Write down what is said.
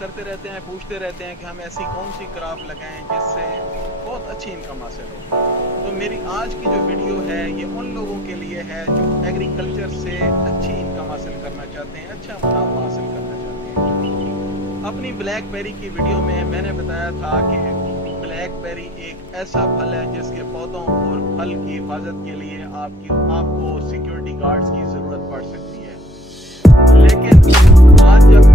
करते रहते हैं, पूछते रहते हैं कि हम ऐसी कौन सी क्रॉप लगाएं जिससे बहुत अच्छी इनकम हासिल हो। तो मेरी आज की जो वीडियो है ये उन लोगों के लिए है जो एग्रीकल्चर से अच्छी इनकम हासिल करना चाहते हैं, अच्छा मुनाफा हासिल करना चाहते हैं। अपनी ब्लैकबेरी की वीडियो में मैंने बताया था कि ब्लैकबेरी एक ऐसा फल है जिसके पौधों और फल की हिफाजत के लिए आपको सिक्योरिटी गार्ड्स की जरूरत पड़ सकती है। लेकिन आज जब